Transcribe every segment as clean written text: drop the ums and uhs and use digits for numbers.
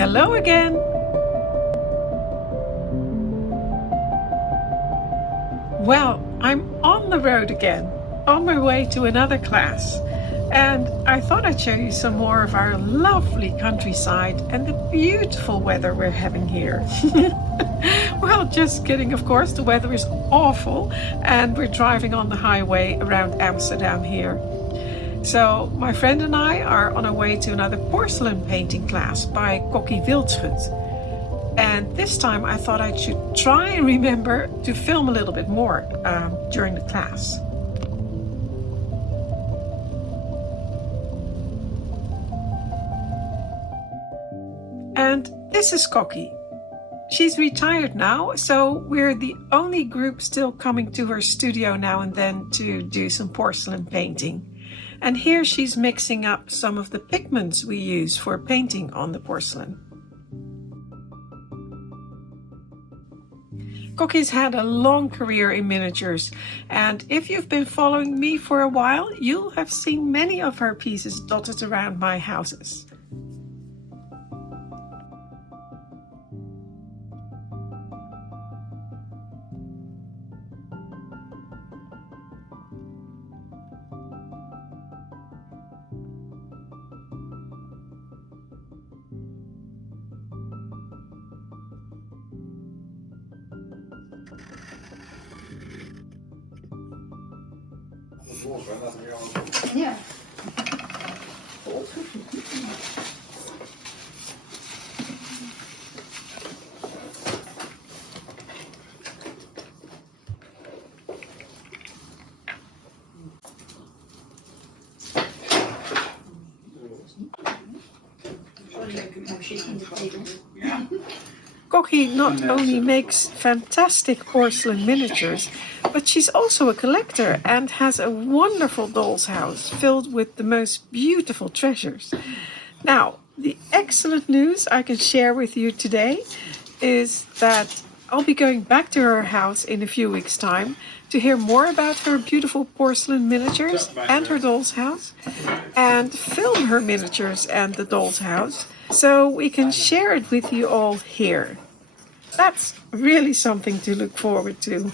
Hello again! Well, I'm on the road again, on my way to another class. And I thought I'd show you some more of our lovely countryside and the beautiful weather we're having here. Well, just kidding, of course. The weather is awful and we're driving on the highway around Amsterdam here. So my friend and I are on our way to another porcelain painting class by Cocky Wildschut. And this time I thought I should try and remember to film a little bit more during the class. And this is Cocky. She's retired now, so we're the only group still coming to her studio now and then to do some porcelain painting. And here she's mixing up some of the pigments we use for painting on the porcelain. Cocky's had a long career in miniatures, and if you've been following me for a while, you'll have seen many of her pieces dotted around my houses. Ja. Cocky not only makes fantastic porcelain miniatures, but she's also a collector and has a wonderful doll's house filled with the most beautiful treasures. Now, the excellent news I can share with you today is that I'll be going back to her house in a few weeks' time to hear more about her beautiful porcelain miniatures and her doll's house, and film her miniatures and the doll's house so we can share it with you all here. That's really something to look forward to.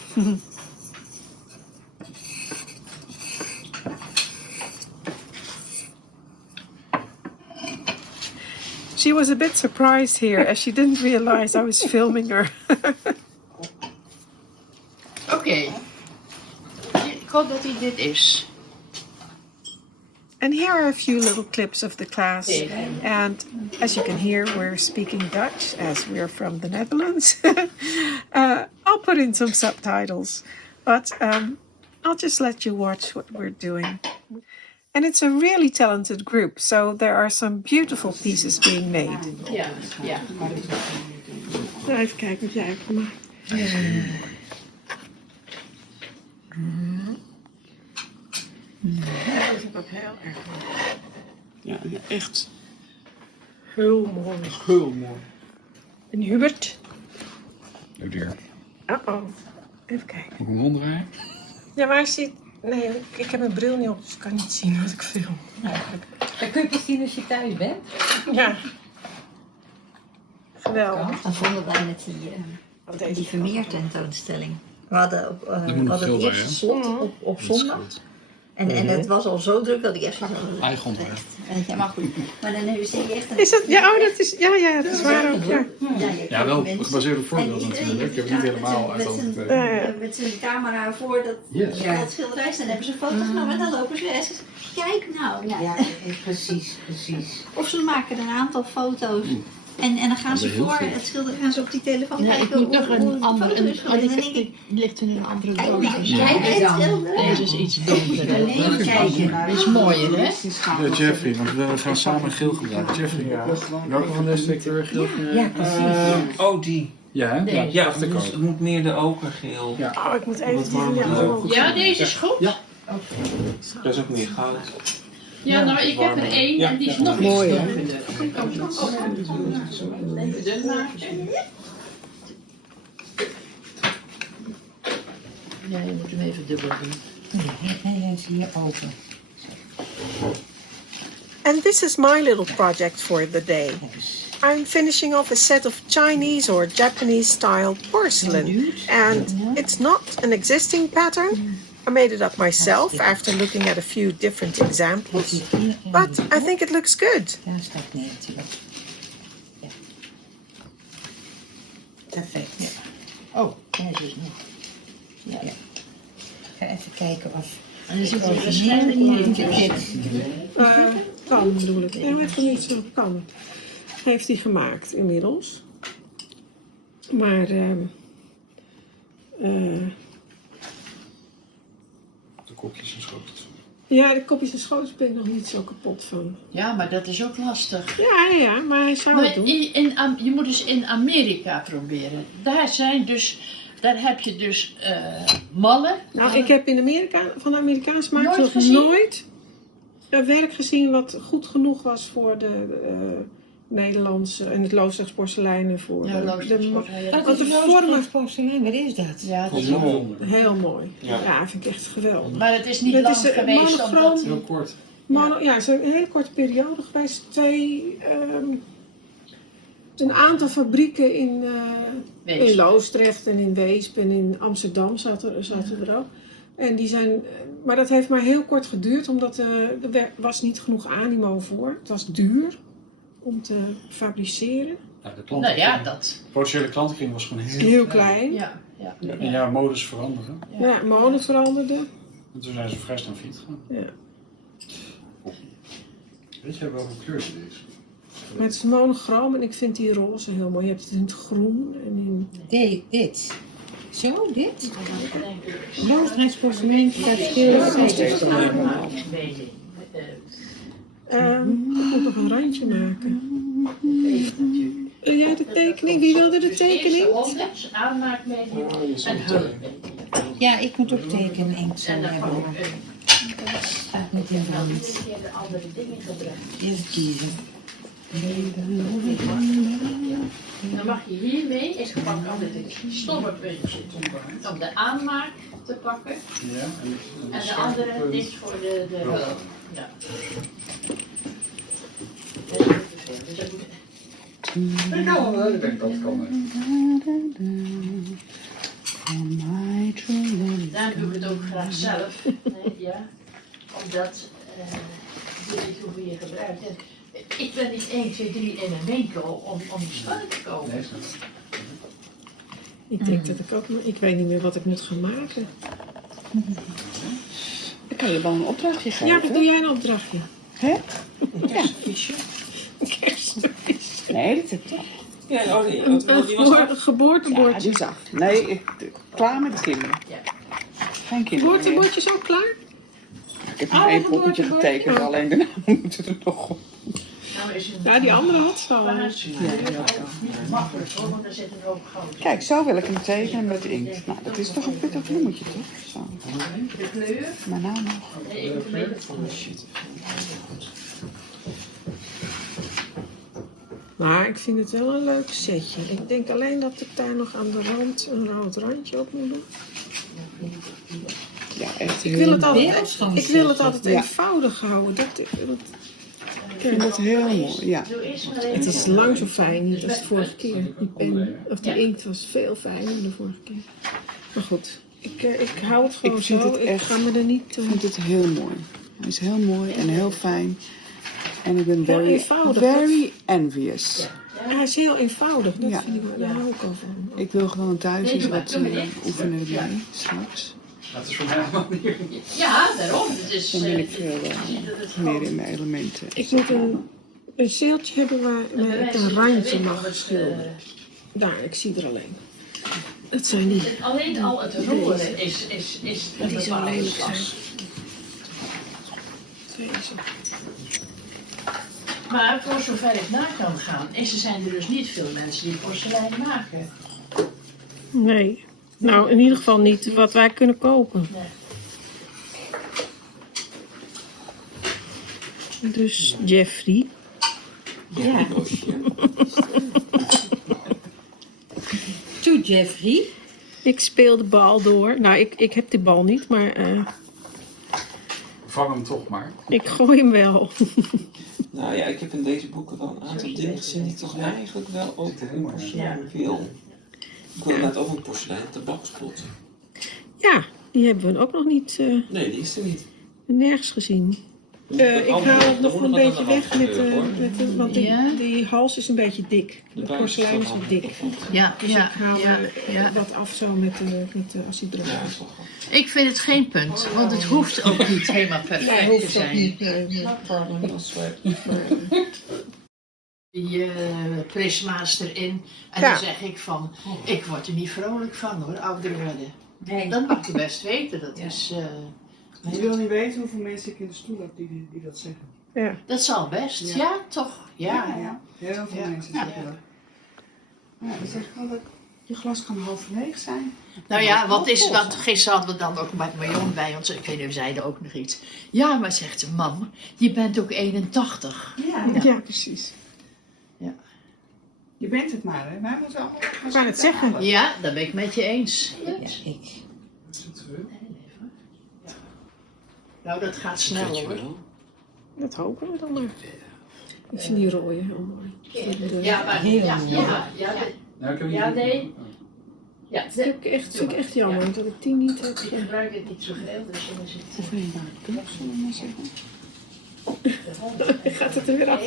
She was a bit surprised here as she didn't realize I was filming her. Oké. Ik hoop dat hij dit is. And here are a few little clips of the class. And as you can hear, we're speaking Dutch as we're from the Netherlands. I'll put in some subtitles, but I'll just let you watch what we're doing. And it's a really talented group, so there are some beautiful pieces being made. Ja, ja. Nou, even kijken wat jij hebt gemaakt. Dat is ook heel erg mooi. Ja, echt Heel mooi. heel mooi. En Hubert? Oh dear. Uh-oh. Even kijken. Moet ik hem omdraaien? Ja, maar hij ziet... Nee, ik heb mijn bril niet op, dus ik kan niet zien wat ik film. Dan kun je pas zien als je thuis bent. Ja. Geweldig. Dan vonden wij net die Vermeer tentoonstelling. We hadden, het eerste slot op zondag. En het was al zo druk dat ik echt zo... Eigen onderwerp. Maar goed. Maar dan hebben ze echt een... Is dat... Ja, oh, dat is... Ja, dat is waar ook, ja. Ja, wel gebaseerd op voorbeeld natuurlijk. Ik heb niet helemaal uit Met zijn camera voor dat schilderij staan, hebben ze een foto genomen en dan lopen ze eens. Kijk nou. Ja, precies. Of ze maken een aantal foto's. En dan gaan ze voor het schilderij, gaan ze op die telefoon Ja, kijken ik moet nog een andere. En Ligt in een andere kijk, doos. Deze is iets donkerder. Alleen kijken. Dat is mooier, hè? Ja, Jeffrey, want we gaan samen geel gebruiken. Jeffrey, welke van deze twee kleuren geel? Ja, precies. Oh, die. Ja, hè? Nee. Ja, het moet meer de okergeel. Ja. Oh, ik moet even die... Ja, deze is goed. Ja. Dat is ook meer goud. Ja, nou, ik heb er één en die is nog Mooi, iets hè? Ja, je moet hem even dubbel doen. Nee, hij is hier open. And this is my little project for the day. I'm finishing off a set of Chinese or Japanese style porcelain, and it's not an existing pattern. I made it up myself after looking at a few different examples, but I think it looks good. Daar staat nee natuurlijk. Ja. Perfect. Ja. Oh, daar zie ik nog. Ja. Ik ga even kijken of... En dan zit er waarschijnlijk niet in. Kan bedoel ik. Ja, het niet zo kan. Heeft hij gemaakt inmiddels. Maar De kopjes en schotels. ja, de kopjes en schotels ben ik nog niet zo kapot van. Ja, maar dat is ook lastig. Ja, maar hij zou het Maar doen. je moet dus in Amerika proberen. Daar heb je dus mallen. Nou, ik heb van de Amerikaanse markt Nooit nog gezien? nooit een werk gezien wat goed genoeg was voor de Nederlandse en het Loosdrechts porselein en voor Ja, de Loosdrechts porselein. Wat Want is de de vormen- porcelein? Wat is dat? Ja, het Dat is is wel. heel mooi. Ja. Ja, vind ik echt geweldig. maar het is niet Dat lang is een geweest monochroom. omdat... Heel kort. Ja, het is een hele korte periode geweest. Een aantal fabrieken in Loosdrecht en in Weesp en in Amsterdam zaten er ook. En die zijn, maar dat heeft maar heel kort geduurd, omdat er was niet genoeg animo voor. Het was duur om te fabriceren. Ja, de Nou klantenkring, ja, dat. de potentiële klantenkring was gewoon Heel klein. Ja. En ja, modes veranderen. Ja, mode veranderde. En toen zijn ze vrij snel failliet gegaan. Ja. Weet je welke kleur dit is? Maar het is monochroom en ik vind die roze heel mooi. Je hebt het in het groen en in... Dit. Zo, dit? Loosdrechts porselein staat heel Ik moet nog een randje maken. Jij de tekening? Wie wilde de tekening? Aanmaakmeding en hulpmeding. Ja, ik moet ook tekening zo En dan hebben. gewoon Staat niet in de hand. de andere dingen gebruiken. Even kiezen. Dan mag je hiermee, is gepakt altijd een stobberpuntje om de aanmaak te pakken. Ja, En de andere is voor de hulp. Ja. Ik denk dat het kan. Daarom doe ik het ook graag zelf. Ja. Omdat je weet hoeveel je gebruikt. En ik ben niet 1, 2, 3 in een winkel om spullen te kopen. Nee, snap ik. Ik denk dat ik ook... Ik weet niet meer wat ik moet gaan maken. Dan kan je wel een opdrachtje geven. Ja, wat doe jij een opdrachtje? Hè? Een kerstvisje. Nee, dat heb ik. Ja, Een geboortebordje. Ja, die zag. Nee, klaar met de kinderen. Ja. Geen kinderen meer. Geboortebordje is ook klaar? Ik heb nog één poppetje getekend, alleen daarna moeten er nog op. Nou is een Ja, die andere had ze al. niet makkelijk hoor, want er zit een hoop goud. Kijk, zo wil ik hem tekenen met inkt. Nou, dat is toch een pittig bloemetje, toch? Zo. De kleur. Maar nou nog. Nee, ik weet het niet. Maar ik vind het wel een leuk setje. Ik denk alleen dat ik daar nog aan de rand een rood randje op moet doen. Ja, echt Ik wil het heel altijd Ja. eenvoudig houden. Ik vind het heel mooi, ja. Doe eerst maar even. Het is lang zo fijn niet als de vorige keer. Die pen, of die inkt was veel fijner de vorige keer. Maar goed, ik hou het gewoon Ik vind zo. het Ik echt- ga me er niet... Ik vind het heel mooi. Hij is heel mooi en heel fijn. En ik ben Heel very, eenvoudig, very envious. Hij is heel eenvoudig. Dat Ja. vind ik, daar hou ik al van. Ik wil gewoon thuis eens wat oefenen ermee, straks. Dat is voor mij allemaal niet. Ja, daarom. Het is, Dan ben ik veel meer in mijn elementen. Ik moet een zeeltje hebben waar ik een randje mag schilderen. Daar, ik zie er alleen. Dat zijn die. Alleen al het roeren is een Die zo bepaalde lelijk zijn. klas. Deze. Maar voor zover ik na kan gaan, zijn er dus niet veel mensen die porselein maken. Nee. Nou, in ieder geval niet wat wij kunnen kopen. Nee. Dus Jeffrey. Ja. Toe, Jeffrey. Ik speel de bal door. Nou, ik heb die bal niet, maar Vang hem toch maar. ik gooi hem wel. Nou ja, ik heb in deze boeken wel een aantal dingen gezien die toch eigenlijk wel ook een porselein wil. Ik wil net ook een porselein tabakspot. Ja, die hebben we ook nog niet, Nee, die is er niet. nergens gezien. Ik haal het nog een beetje weg want die hals is een beetje dik. De porselein is wat dik. Ja, Dus ik haal wat af zo met de acidraat. Ja, dat is wel grappig. Ik vind het geen punt, want het hoeft ook niet helemaal perfect te zijn. Die prisma's erin. En dan zeg ik van, ik word er niet vrolijk van hoor, ouder worden. Nee. Dat mag je best weten, dat is... Je wil niet weten hoeveel mensen ik in de stoel heb die dat zeggen. Ja. Dat zal best, ja, toch? Ja. Heel veel mensen zeggen dat. Ja, dan zeg ik altijd, je glas kan half leeg zijn. Nou ja, wat is dat? Gisteren hadden we dan ook met mijn jong bij ons. Ik weet niet, we zeiden ook nog iets. Ja, maar zegt ze, mam, je bent ook 81. Ja, precies. Ja. Je bent het maar, hè? Wij moeten allemaal gaan kan het zeggen. halen. Ja, dat ben ik met je eens. Ja, ik. Wat is het gebeurd? Nou, dat gaat snel Weet je hoor. wel? Dat hopen we dan maar. Ik vind die rode heel mooi. Ja, maar Heel ja, mooi. ja, nee. Ja, Vind ik echt jammer dat ik die niet heb. ik gebruik het niet zo veel, dus dan is het... Of een daar zullen we maar zeggen. Gaat het er weer af?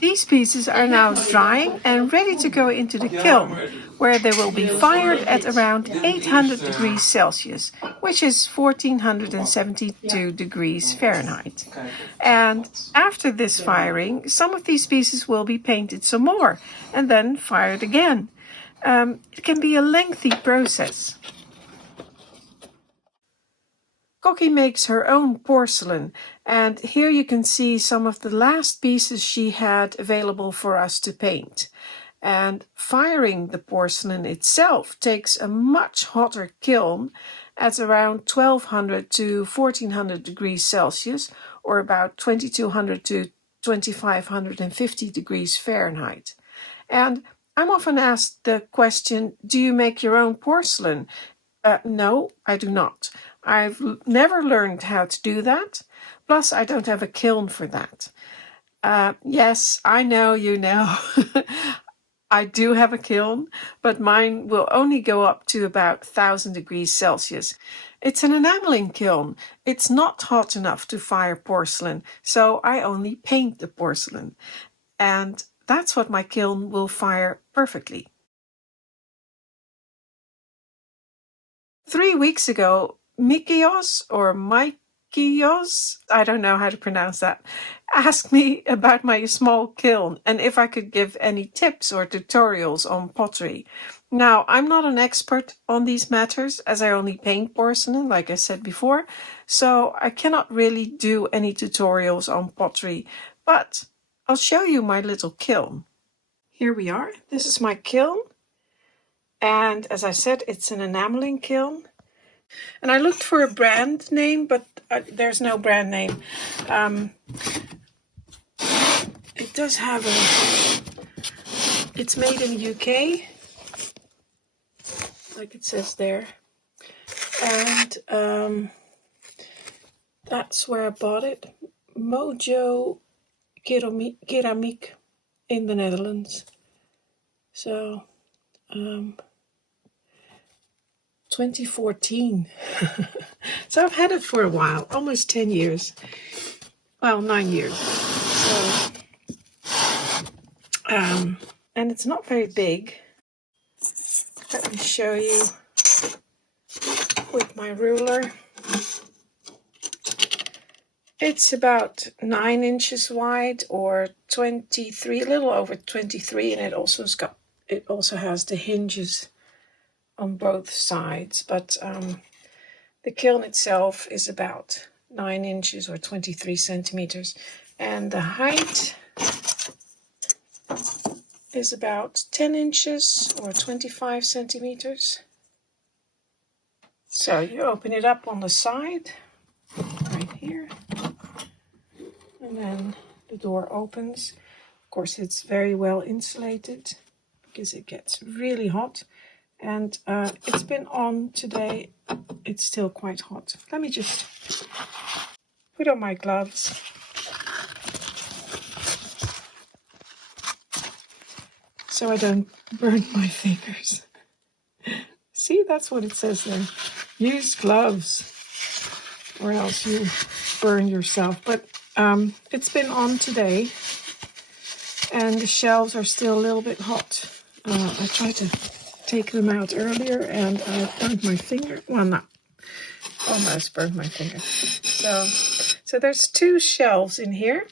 These pieces are now drying and ready to go into the kiln, where they will be fired at around 800 degrees Celsius, which is 1472 degrees Fahrenheit. And after this firing, some of these pieces will be painted some more and then fired again. It can be a lengthy process. Cocky makes her own porcelain, and here you can see some of the last pieces she had available for us to paint. And firing the porcelain itself takes a much hotter kiln at around 1200 to 1400 degrees Celsius, or about 2200 to 2550 degrees Fahrenheit. And I'm often asked the question, do you make your own porcelain? No, I do not. I've never learned how to do that. Plus, I don't have a kiln for that. Yes, I know, you know. I do have a kiln, but mine will only go up to about 1000 degrees Celsius. It's an enameling kiln. It's not hot enough to fire porcelain, so I only paint the porcelain. And that's what my kiln will fire perfectly. 3 weeks ago, Mikios, I don't know how to pronounce that, asked me about my small kiln and if I could give any tips or tutorials on pottery. Now, I'm not an expert on these matters as I only paint porcelain, like I said before, so I cannot really do any tutorials on pottery, but I'll show you my little kiln. Here we are. This is my kiln. And as I said, it's an enameling kiln. And I looked for a brand name, but there's no brand name. It does have it's made in the UK, like it says there. And that's where I bought it. Mojo Keramiek in the Netherlands. So, 2014. So I've had it for a while, almost 10 years. Well, 9 years. So, and it's not very big. Let me show you with my ruler. It's about 9 inches wide, or 23, a little over 23, and it also has the hinges on both sides, but the kiln itself is about 9 inches or 23 centimeters, and the height is about 10 inches or 25 centimeters. So you open it up on the side, right here, and then the door opens. Of course, it's very well insulated because it gets really hot. And it's been on today. It's still quite hot. Let me just put on my gloves. so I don't burn my fingers. See, that's what it says there. Use gloves or else you burn yourself. But it's been on today and the shelves are still a little bit hot. I tried to take them out earlier and I burned my finger. Well, not almost burned my finger. So there's 2 shelves in here.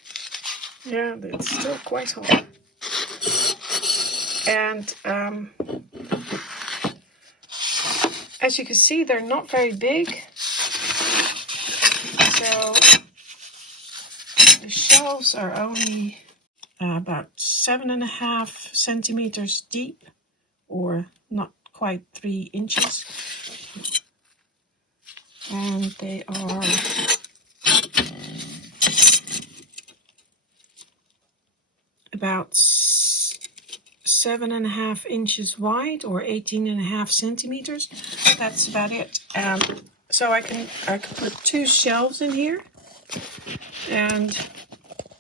Yeah, it's still quite hot. And as you can see, they're not very big. So the shelves are only about 7.5 centimeters deep, or not quite 3 inches. And they are about 7.5 inches wide, or 18.5 centimeters. That's about it. So I can put 2 shelves in here, and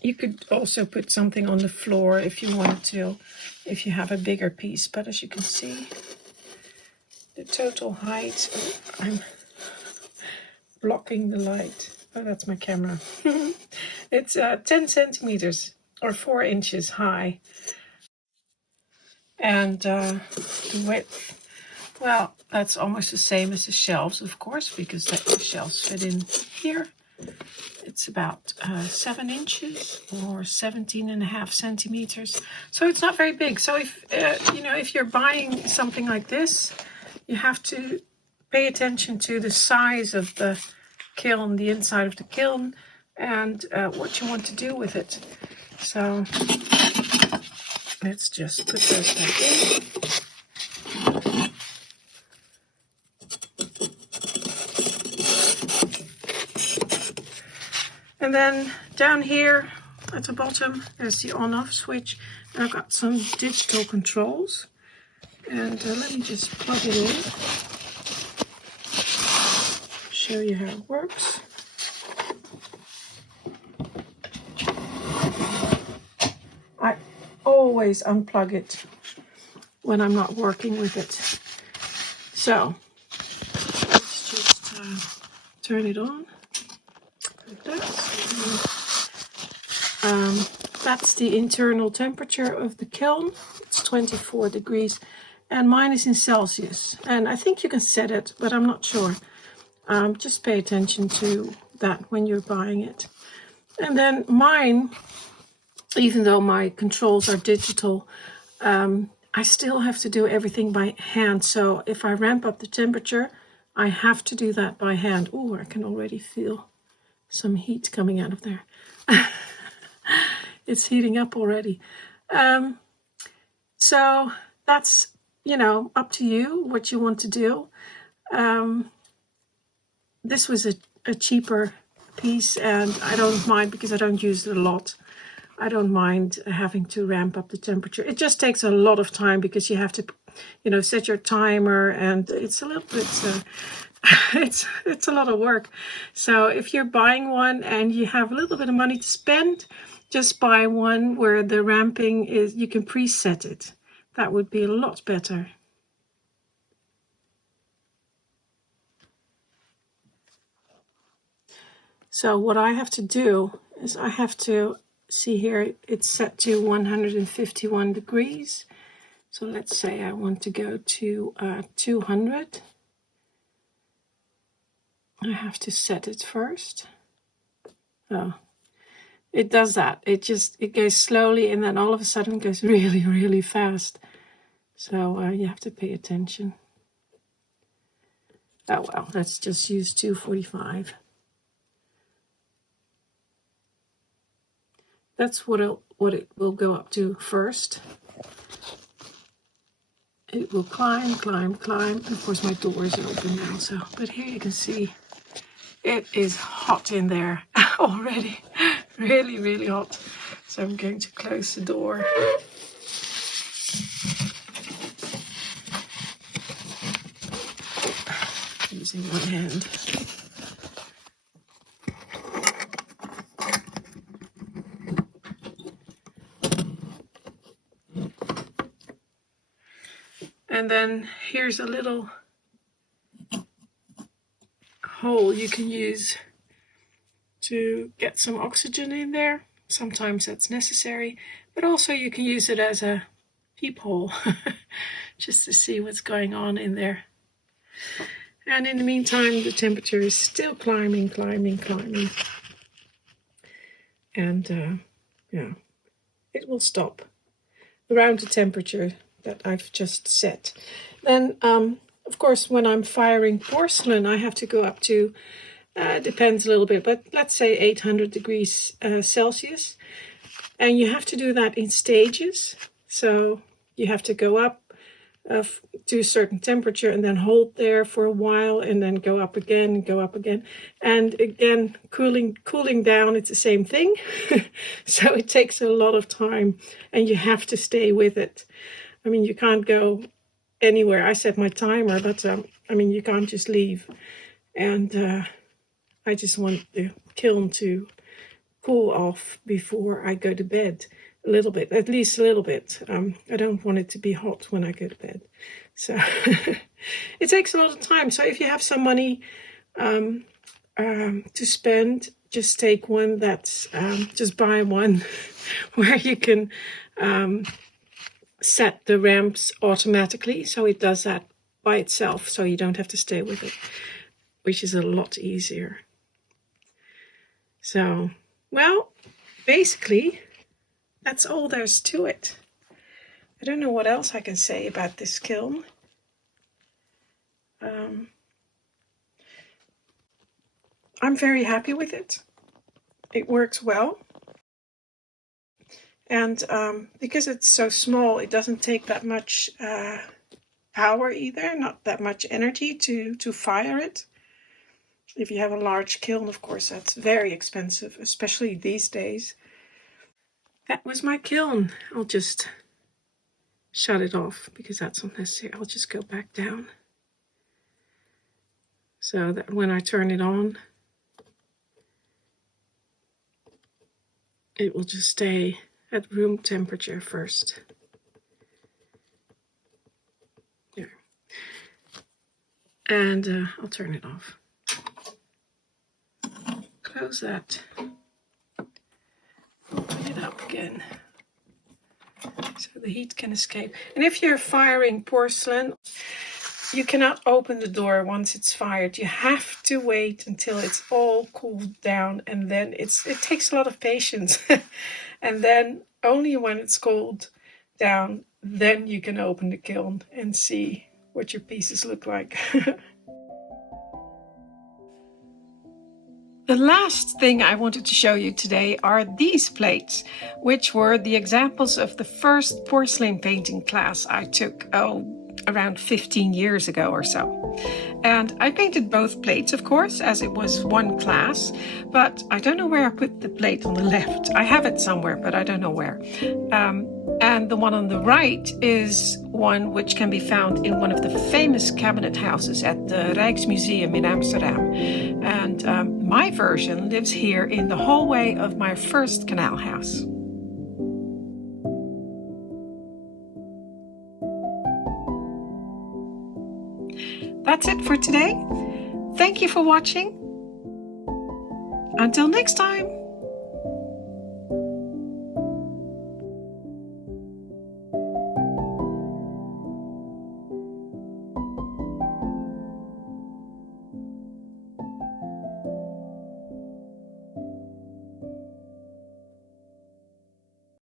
you could also put something on the floor if you want to, if you have a bigger piece. But as you can see, the total height, I'm blocking the light. Oh, that's my camera. It's 10 centimeters or 4 inches high. And the width, well, that's almost the same as the shelves, of course, because the shelves fit in here. It's about 7 inches or 17.5 centimeters. So it's not very big. So if if you're buying something like this, you have to pay attention to the size of the kiln, the inside of the kiln, and what you want to do with it. So let's just put those back in. And then down here at the bottom, there's the on-off switch. And I've got some digital controls. And let me just plug it in. Show you how it works. I always unplug it when I'm not working with it. So let's just turn it on like that. That's the internal temperature of the kiln. It's 24 degrees and mine is in Celsius. And I think you can set it, but I'm not sure. Just pay attention to that when you're buying it. And then mine, even though my controls are digital, I still have to do everything by hand. So if I ramp up the temperature, I have to do that by hand. Oh, I can already feel some heat coming out of there. It's heating up already. So that's, up to you what you want to do. This was a cheaper piece and I don't mind because I don't use it a lot. I don't mind having to ramp up the temperature. It just takes a lot of time because you have to, set your timer and it's a little bit, it's a lot of work. So if you're buying one and you have a little bit of money to spend, just buy one where the ramping is, you can preset it. That would be a lot better. So what I have to do is I have to see here, it's set to 151 degrees. So let's say I want to go to 200. I have to set it first. Oh, it does that. It goes slowly and then all of a sudden it goes really, really fast. So you have to pay attention. Oh well, let's just use 245. That's what it will go up to first. It will climb, climb, climb. Of course, my door is open now, but here you can see it is hot in there already. Really, really hot. So I'm going to close the door. Using one hand. And then here's a little hole you can use to get some oxygen in there. Sometimes that's necessary, but also you can use it as a peephole just to see what's going on in there. And in the meantime, the temperature is still climbing. And yeah, it will stop around the temperature that I've just set. Then, of course, when I'm firing porcelain, I have to go up to, depends a little bit, but let's say 800 degrees Celsius. And you have to do that in stages. So you have to go up to a certain temperature and then hold there for a while and then go up again and go up again. And again, cooling down, it's the same thing. So it takes a lot of time and you have to stay with it. I mean, you can't go anywhere. I set my timer, but I mean, you can't just leave. And I just want the kiln to cool off before I go to bed. A little bit, at least a little bit. I don't want it to be hot when I go to bed. So it takes a lot of time. So if you have some money to spend, just take one that's, just buy one where you can set the ramps automatically. So it does that by itself. So you don't have to stay with it, which is a lot easier. So, well, basically, that's all there's to it. I don't know what else I can say about this kiln. I'm very happy with it. It works well. And because it's so small, it doesn't take that much power either, not that much energy to fire it. If you have a large kiln, of course, that's very expensive, especially these days. That was my kiln. I'll just shut it off because that's unnecessary. I'll just go back down so that when I turn it on, it will just stay at room temperature first. There. And I'll turn it off. Close that. Open it up again so the heat can escape. And if you're firing porcelain, you cannot open the door once it's fired. You have to wait until it's all cooled down, and then it takes a lot of patience. And then only when it's cooled down, then you can open the kiln and see what your pieces look like. The last thing I wanted to show you today are these plates, which were the examples of the first porcelain painting class I took, around 15 years ago or so. And I painted both plates, of course, as it was one class, but I don't know where I put the plate on the left. I have it somewhere, but I don't know where. And the one on the right is one which can be found in one of the famous cabinet houses at the Rijksmuseum in Amsterdam. And my version lives here in the hallway of my first canal house. That's it for today. Thank you for watching. Until next time.